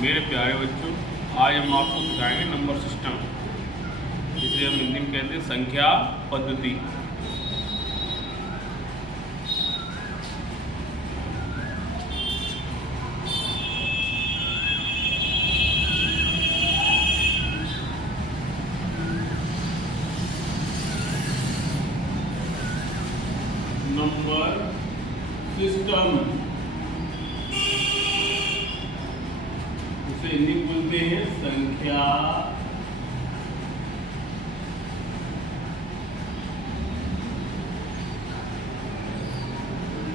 मेरे प्यारे बच्चों, आज हम आपको सिखाएंगे नंबर सिस्टम, जिसे हम हिंदी में कहते हैं संख्या पद्धति। नंबर सिस्टम उसे हिंदी में बोलते हैं संख्या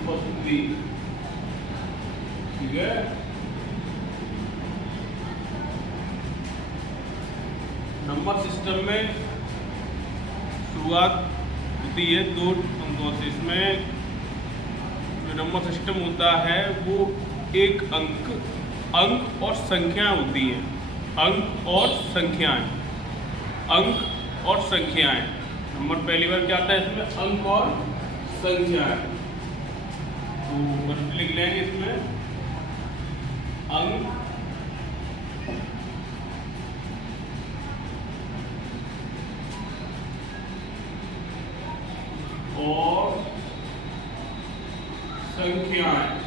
पद्धति। ठीक है, नंबर सिस्टम में शुरुआत होती है 2 अंकों से। इसमें जो नंबर सिस्टम होता है वो एक अंक और संख्याएं होती हैं। अंक और संख्याएं, अंक और संख्याएं। नंबर पहली बार क्या आता है इसमें? अंक और संख्याएं। तो फर्स्ट लिख लेंगे इसमें अंक और संख्याएं।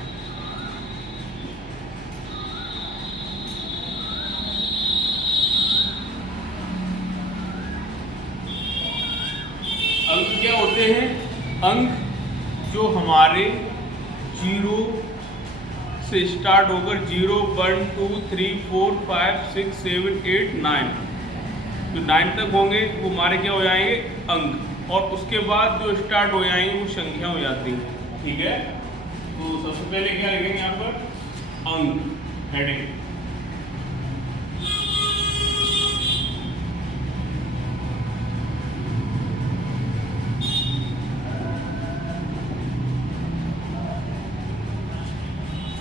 अंक क्या होते हैं? अंक जो हमारे 0 से स्टार्ट होकर 0, 1, 2, 3, 4, 5, 6, 7, 8, 9 जो 9 तक होंगे वो हमारे क्या हो जाएंगे? अंक। और उसके बाद जो स्टार्ट हो जाएंगे वो संख्या हो जाती है। ठीक है, तो सबसे पहले क्या लिखेंगे यहाँ पर? अंक हेडिंग।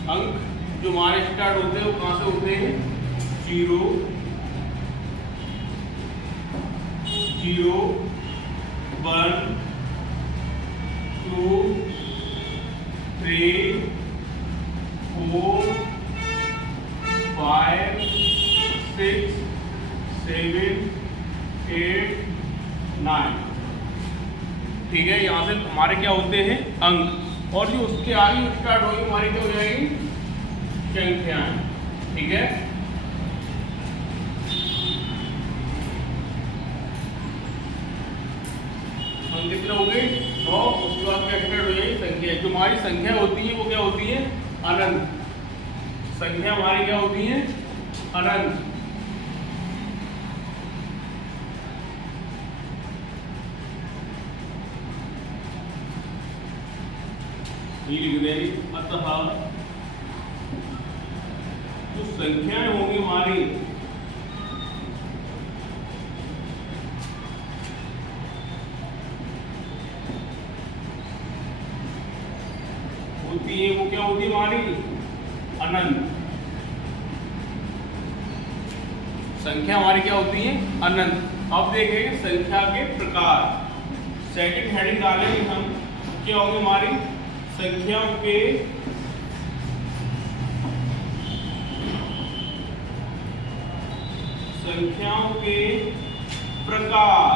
अंक जो हमारे स्टार्ट होते हैं वो कहाँ से होते हैं? 0, 0, 1, 2, 3, 4, 5, 6, 7, 8, 9। ठीक है, यहाँ से हमारे क्या होते हैं? अंक। और जो उसके आगे स्टार्ट होगी हमारी क्या हो जाएगी? संख्याएं। ठीक है, अंक कितने हो गए? 9। उसके बाद क्या स्टार्ट हो जाएगी? संख्या। जो हमारी संख्या होती है वो क्या होती है? अनंत। संख्या हमारी क्या होती है? अनंत। ये लिख देंगे अतः जो संख्याएं होंगी हमारी होती है वो क्या होती है? हमारी अनंत। संख्या हमारी क्या होती है? अनंत। अब देखेंगे संख्या के प्रकार। सेकंड हेडिंग डालेंगे हम, क्या होंगे हमारी? संख्याओं के प्रकार।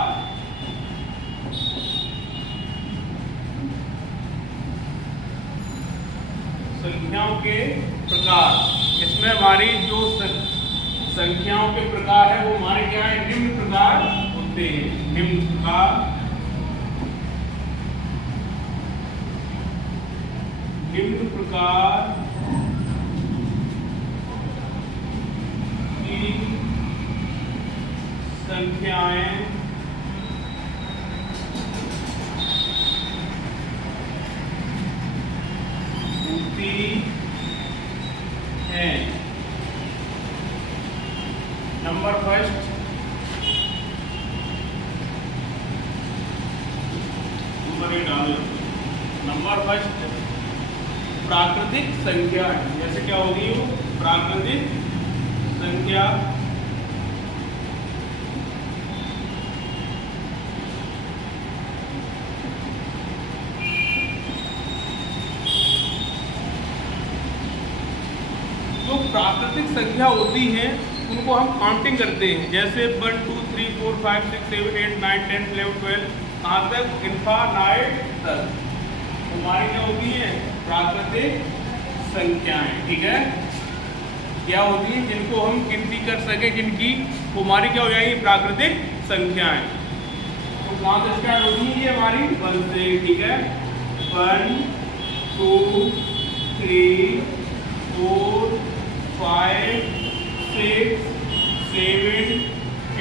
संख्याओं के प्रकार। इसमें हमारी जो संख्याओं के प्रकार है वो हमारे क्या है? निम्न प्रकार होते हैं। निम्न प्रकार, निम्न प्रकार की संख्याएं होती हैं। नंबर फर्स्ट, नंबर फर्स्ट प्राकृतिक संख्या। जैसे क्या होगी वो? प्राकृतिक संख्या। जो प्राकृतिक संख्या होती हैं उनको हम काउंटिंग करते हैं, जैसे 1 2 3 4 5 6 7 8 9 10 11 12 कहाँ तक, इनफाइनाइट तक हमारी क्या होती है, प्राकृतिक संख्याएं। ठीक है, क्या होती है जिनको हम गिनती कर सके, जिनकी हमारी क्या हो जाएगी, प्राकृतिक संख्याएं। तो कहाँ से स्टार्ट होती है ये हमारी, 1 से। ठीक है, 1 2 3 4 5 6 7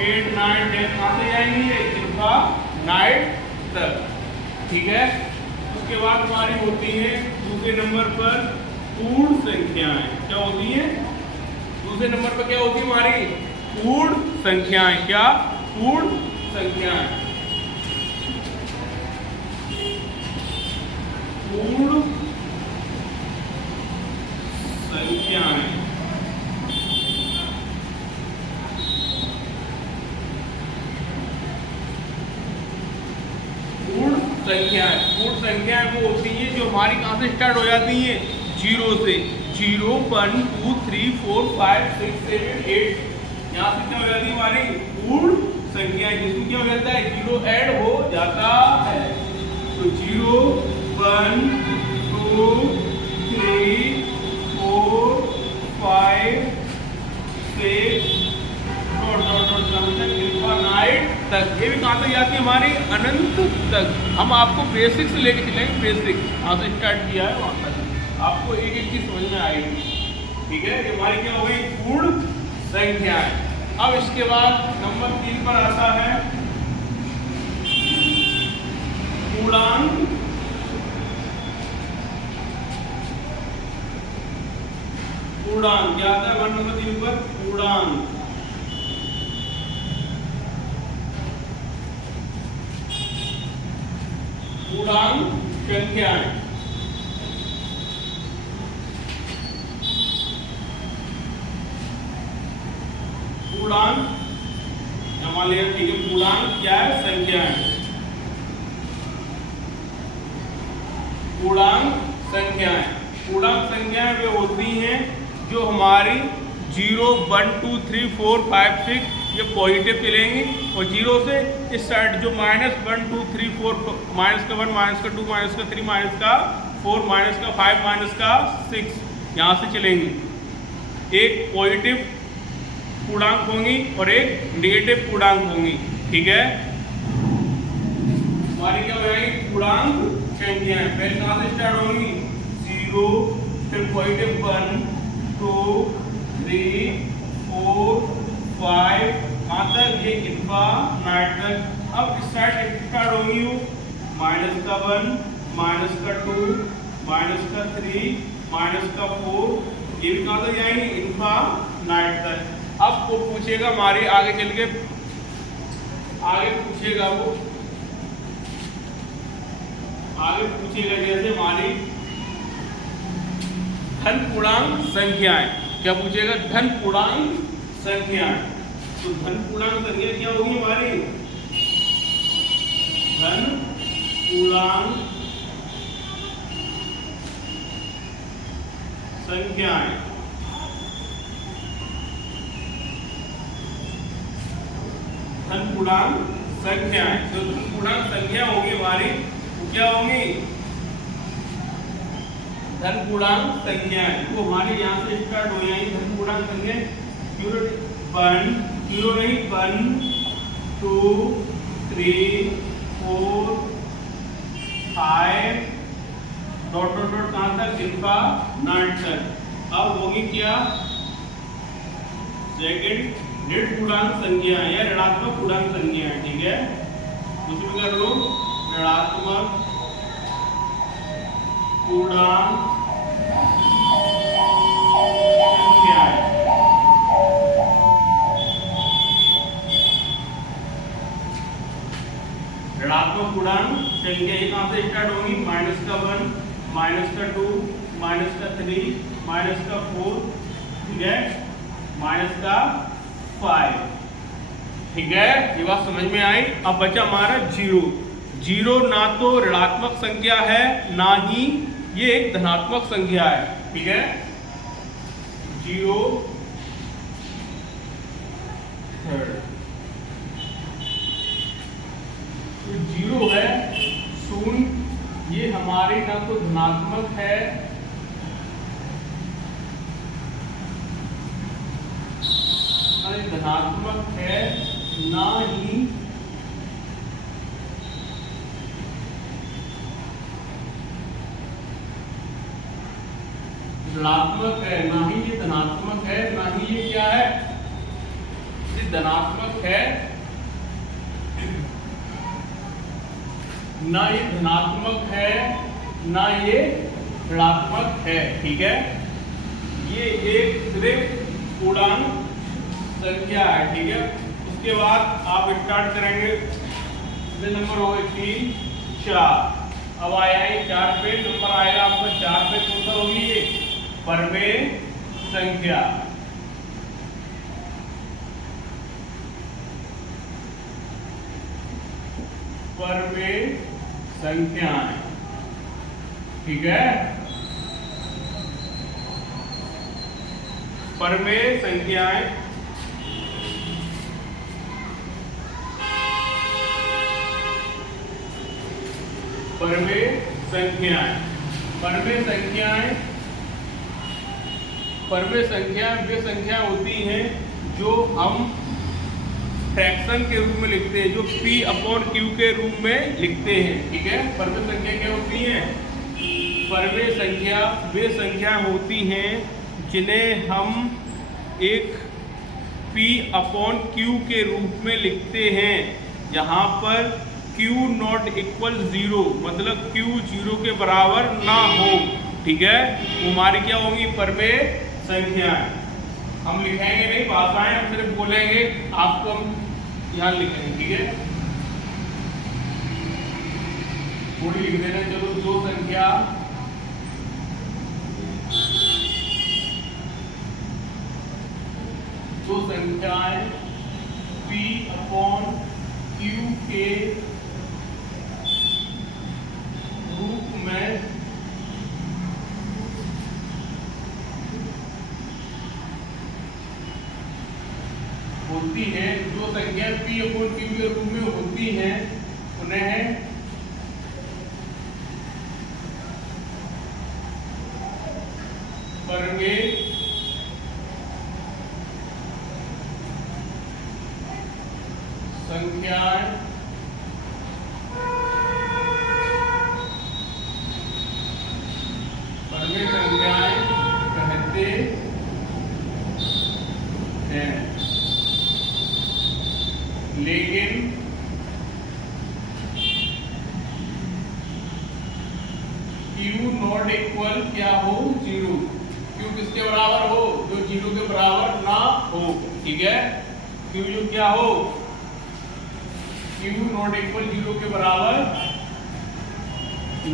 8 9 10 कहाँ से जाएंगी ये, इनफाइनाइट तक। ठीक है, उसके बाद हमारी होती है दूसरे नंबर पर पूर्ण संख्याएं। क्या होती है दूसरे नंबर पर, क्या होती है हमारी पूर्ण संख्याएं। क्या, पूर्ण संख्याएं, पूर्ण संख्याएं। पूर्ण संख्याएं वो होती है जो हमारी कहाँ से स्टार्ट हो जाती है, 0 से। 0 1 2 3 4 5 6 7 8 यहाँ से क्या हो जाती है हमारी पूर्ण संख्याएं, जिसमें क्या हो जाता है, 0 ऐड हो जाता है। तो 0 1 2 3 4 5 6 इनफाइनाइट तक। ये भी कहाँ तक जाती है हमारी, अनंत तक। हम आपको बेसिक से लेके चलेंगे, बेसिक कहाँ से स्टार्ट किया है वहाँ तक आपको एक एक चीज समझ में आएगी। ठीक है, ये हमारी क्या हो गई, पूर्ण संख्याएं। अब इसके बाद नंबर 3 पर आता है पूर्णांक। पूर्णांक क्या आता है 1 नंबर 3 पर, पूर्णांक। पूर्णांक संख्याएं। पूर्णांक मान लिया, ठीक है, पूर्णांक क्या है, संख्याएं। पूर्णांक संख्याएं, पूर्णांक संख्याएं वे होती हैं जो हमारी 0 1 2 3 4 5 6 ये पॉजिटिव चलेंगे, और 0 से इस साइड जो -1 2 3 4 -1 -2 -3 -4 -5 -6 यहाँ से चलेंगी। एक पॉजिटिव पूर्णांक होंगी और एक नेगेटिव पूर्णांक होंगी। ठीक है, हमारी क्या हो जाएगी, पूर्णांक संख्याएं। पहले कहाँ से स्टार्ट होंगी, 0 फिर पॉजिटिव 1 2 3 4 5 कहाँ तक, ये इनफाइनाइट तक। अब इस साइड स्टार्ट होंगी -1 -2 -3 -4, ये भी कहाँ तक जाएंगे, इनफाइनाइट तक। अब वो पूछेगा हमारी आगे चल के, आगे पूछेगा वो आगे पूछेगा जैसे हमारी धन पूर्णांक संख्याएं। क्या पूछेगा, धन पूर्णांक संख्याएं। तो धन पूर्णांक संख्या क्या होगी हमारी, धन पूर्णांक संख्याएं। धन पूर्णांक संख्याएं, तो धन पूर्णांक संख्या होगी हमारी, क्या होंगी, धन पूर्णांक संख्याएं। तो हमारे यहाँ से स्टार्ट हो जाएंगी धन पूर्णांक संख्या। 1 0 नहीं 1 2 3 4 5 डॉट डॉट डॉट कहाँ तक, इनफाइनाइट तक। अब होगी क्या, सेकंड ऋण पूर्णांक संख्या या ऋणात्मक पूर्णांक संख्या है। ठीक है, उसमें कर लो ऋणात्मक पूर्णांक संख्या। ऋणात्मक पूर्णांक संख्या ये कहाँ से स्टार्ट होगी, -1 -2 -3 -4, ठीक है, -5। ठीक है, ये बात समझ में आई। अब बचा हमारा 0। 0 ना तो ऋणात्मक संख्या है ना ही ये एक धनात्मक संख्या है। ठीक है, 0/3 तो 0 है, शून्य, ये हमारे ना तो धनात्मक है ना ही ऋणात्मक है, ना ही ये धनात्मक है, ना ही ये क्या है, ये धनात्मक है, ना ये धनात्मक है, ना ये ऋणात्मक है। ठीक है, ये एक सिर्फ पूर्णांक संख्या है। ठीक है, उसके बाद आप स्टार्ट करेंगे, नंबर हो गए 3 4, अब आया है 4 पे, नंबर आएगा आपका 4 पे, कौन सा होगी ये परमेय संख्या। परमेय संख्याएं, ठीक है, परमेय संख्याएं, परमेय संख्याएं, परमेय संख्याएं, परमेय संख्या वे संख्या होती हैं जो हम फ्रैक्शन के रूप में लिखते हैं, जो P/Q के रूप में लिखते हैं। ठीक है, परमेय संख्या क्या होती हैं? परमेय संख्या वे संख्या होती हैं जिन्हें हम एक P/Q के रूप में लिखते हैं, जहाँ पर Q नॉट इक्वल 0, मतलब Q 0 के बराबर ना हो। ठीक है, वो हमारी क्या होंगी? परमेय संख्याएं। हम लिखेंगे नहीं भाषाएं, हम सिर्फ बोलेंगे, आपको हम यहाँ लिखेंगे। ठीक है, थोड़ी लिख देना। चलो, दो संख्या दो संख्याएं P/Q के रूप में होती है, जो संख्या P/Q के रूप में होती है उन्हें परमेय संख्याएं कहते हैं। लेकिन Q नॉट इक्वल क्या हो? 0। Q किसके बराबर हो? जो 0 के बराबर ना हो। ठीक है, Q जो क्या हो? Q नॉट इक्वल 0 के बराबर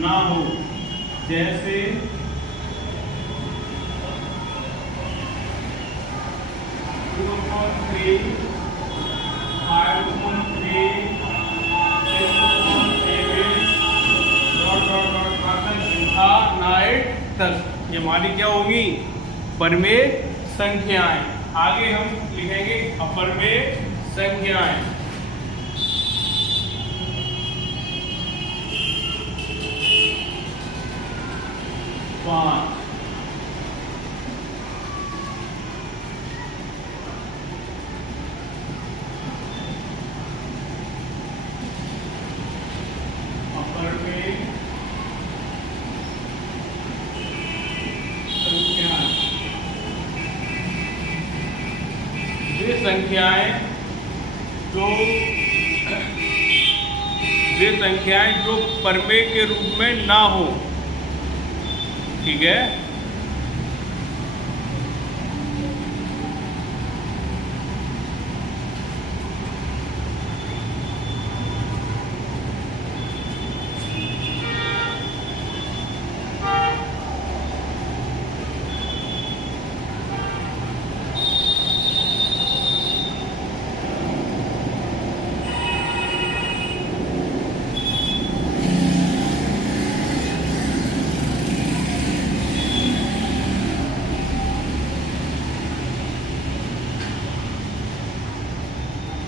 ना हो। जैसे 2/3, 5/3, 6/7 तक, ये हमारी क्या होगी? परमेय संख्याएं। आगे हम लिखेंगे अपरमेय संख्याएं। 5, अपरमेय संख्याएं वे संख्याएं जो परमेय के रूप में ना हो। ठीक है,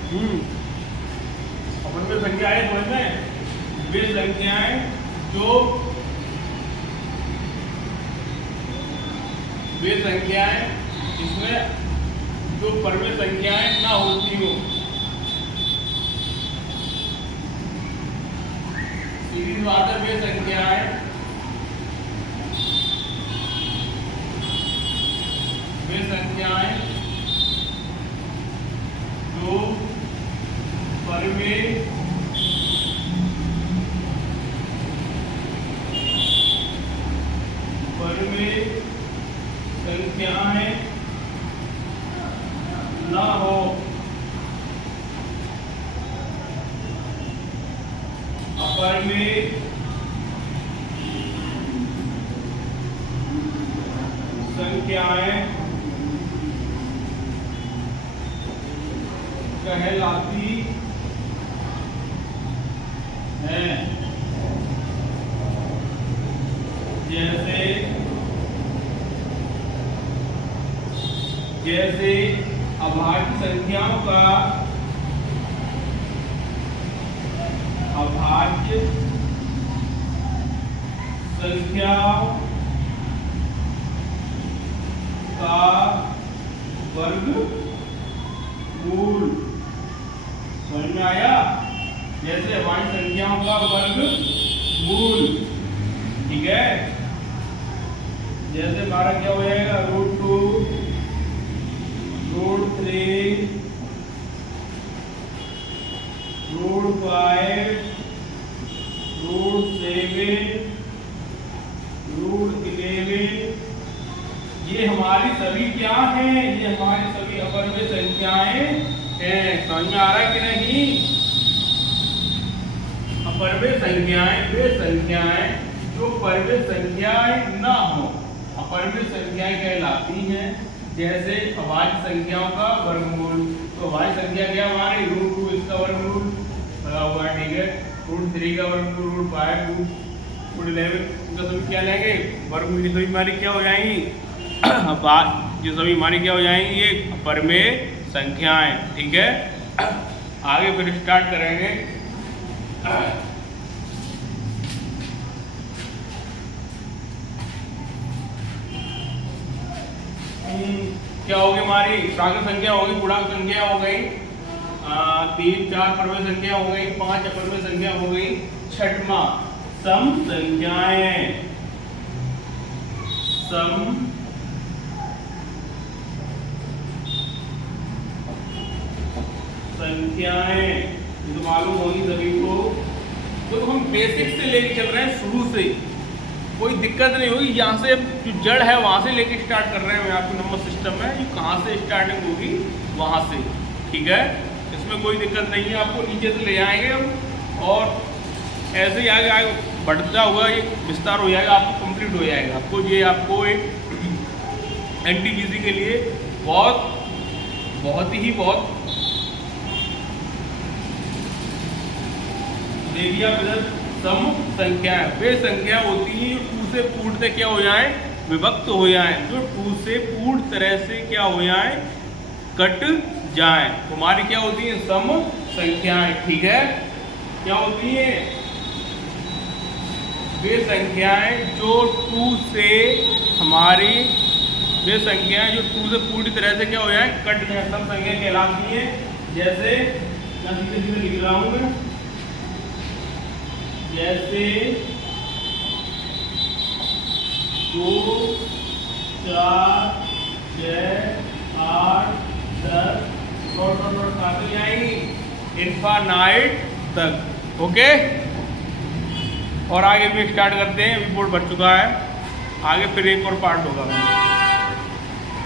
अपन में संख्याएं समझ में, वे संख्याएं जो जिसमें जो परमे संख्याएं ना होती हो, सीधी बात है, वे संख्याएं जो परमे संख्याएं ना हो, अपरमे संख्याएं कहलाती हैं। जैसे अभाज्य संख्याओं का वर्गमूल, समझ में आया? जैसे अभाज्य संख्याओं का वर्गमूल, ठीक है। जैसे हमारा क्या हो जाएगा, √2, √3, √5, √7, √11, ये हमारी सभी क्या हैं? ये हमारी सभी अपरमे संख्याएं हैं। समझ में आ रहा है कि नहीं? अपरमे संख्याएं वे संख्याएं जो परमे संख्याएं ना हो, अपरमे संख्याएं कहलाती हैं। जैसे अभाज्य संख्याओं का वर्गमूल, तो अभाज्य संख्या क्या हमारी, √2 इसका वर्गमूल लगा हुआ है, ठीक है। √3 का वर्गमूल, √5, √11 इनका सभी क्या लेंगे, वर्गमूल। ये सभी हमारी क्या हो जाएंगी, ये सभी हमारी क्या हो जाएंगी, ये परमे संख्याएं, ठीक है। आगे फिर स्टार्ट करेंगे। क्या होगी हमारी, प्राकृत संख्या होगी, पूर्णांक संख्या हो गई, 3, 4 परमे संख्या हो गई, 5 अपरमे संख्या हो गई। छठवां सम संख्याएं, सम संख्याएं, ये तो मालूम होगी सभी को। तो हम बेसिक से लेके चल रहे हैं, शुरू से, कोई दिक्कत नहीं होगी। यहाँ से जो जड़ है वहाँ से लेके स्टार्ट कर रहे हैं। आपके नंबर सिस्टम में ये कहाँ से स्टार्टिंग होगी, वहाँ से, ठीक है। इसमें कोई दिक्कत नहीं है, आपको नीचे से ले आएंगे हम, और ऐसे ही आगे बढ़ता हुआ ये विस्तार हो जाएगा, आपको कंप्लीट हो जाएगा। आपको एक एनटीपीसी के लिए बहुत देखिए आप इधर सम संख्या है, वे संख्या होती है जो 2 से पूर्णतः क्या हो जाए, विभक्त हो जाए, जो 2 से पूर्ण तरह से क्या हो जाए, कट जाए, हमारी क्या होती है, सम संख्याएं, ठीक है। क्या होती है, वे संख्याएं जो 2 से पूरी तरह से क्या हो जाए, कट जाए, सम संख्या कहलाती है। जैसे सीधे लिख रहा हूं मैं, जैसे 2, 4, 6, 8, 10 आती जाएंगी इनफाइनाइट तक, ओके। और आगे भी स्टार्ट करते हैं, अभी बोर्ड भर चुका है, आगे फिर एक और पार्ट होगा।